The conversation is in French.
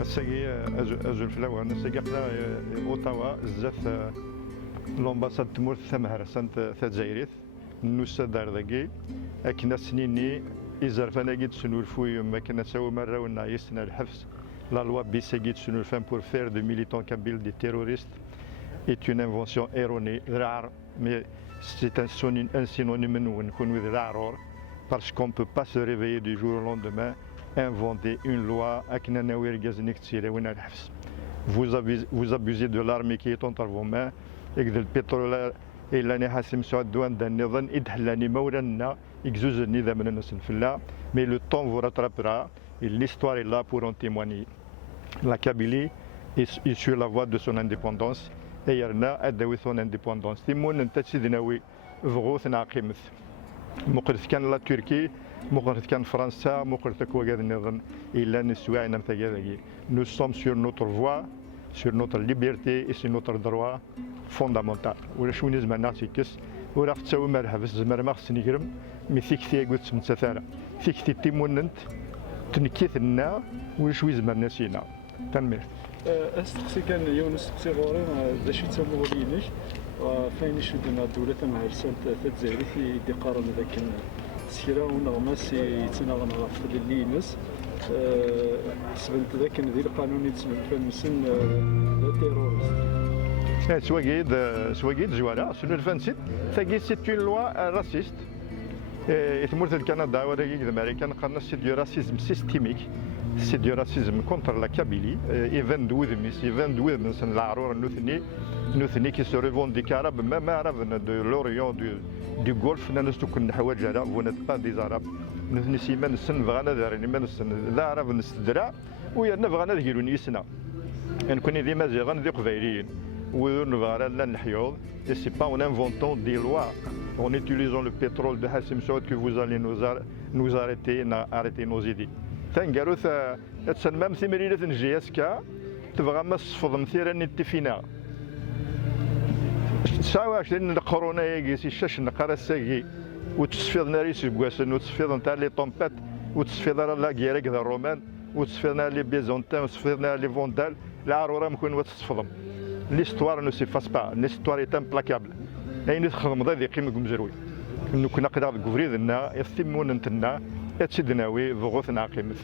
الساقي أزول في الأوان الساقي قلنا أوتاوا زاف لومباساد تمور ثمهر سنت تجايريث نوسا دار ذاكي أكنا سنيني إزار فناقيد سنو الفوي ما كنا سوا مرة ونا يسنا الحبس la loi Bisséguide sur le fin pour faire de militants kabyles des terroristes est une invention erronée, rare, mais c'est un synonyme parce qu'on ne peut pas se réveiller du jour au lendemain, inventer une loi. Vous abusez de l'armée qui est entre vos mains et que le pétrole et l'année Hassim Saouadouane d'un Nidan idhlani Maurana, exuseni d'amener mais le temps vous rattrapera et l'histoire est là pour en témoigner. La Kabylie est sur la voie de son indépendance et Yarna a déwé son indépendance. Timon n'tasidinawi vgouth naqimth. مقرث كان لا تركي مقرث كان فرنسا مقرث كوغاد نظن إلا نسوا نم تجاذي. Nous sommes sur notre voie, sur notre liberté et sur notre droit fondamental. ولا شو نزمة ناسيكس ولا تسوي مرحبا زمر ما خصني كرم مثيك ثيقوت سمتثارة ثيك تيمون انت تنكيث لنا وشوي زمر ناسينا تنمير. استقسي كان يونس استقسي غوري ذا شي تسمو ولينيش فين شدنا الدولة مع رسالة تزايري في دقارن ذاك السيرة ونغمس يتناغن غفل اللينس حسبنت ذاك ذي القانون يتسمى فالمسن لا تيرورست. سواقيد جوالا سنو الفانسيت ثاقي سيت اون لوا راسيست يتمرت الكندا ولا الامريكان قالنا سي دو راسيزم سيستيميك سي دو راسيزم كونتر لا كابيلي ايفان دوذميس ايفان دوذمس العرور نوثني كي سو ريفونديك عرب ما عرفنا دو لوريون دو غولف نانستو كنا حوايج على فونات با دي زاراب نوثني سيمان السن بغانا دارني ما السن لا عرف نستدرا ويا نبغانا ديروني يسنا نكون ذي مازيغان ذي قبايليين ونبغى لا نحيوض et c'est pas en inventant des lois en utilisant le pétrole de Hassim Saoud que vous allez nous arrêter nos idées. تنقالوا تسمى مثمرينة نجي اسكا تبغى ما تصفض مثيرا نتفينا 29 القرونه يجي الشاش نقرا الساقي وتصفيض ناريس بواسن وتصفيض نتاع لي طومبات وتصفيض لا كيراك ذا الرومان وتصفيضنا لي بيزونتان وتصفيضنا لي فوندال العرورة مكون وتصفضم. L'histoire ne s'efface pas, l'histoire est implacable. أين تخدم ضي ذي قيمة مزروي. إنه كنا قدر نقولي ذنا يثمون نتنا اتسدناوي ضغوثنا قيمة.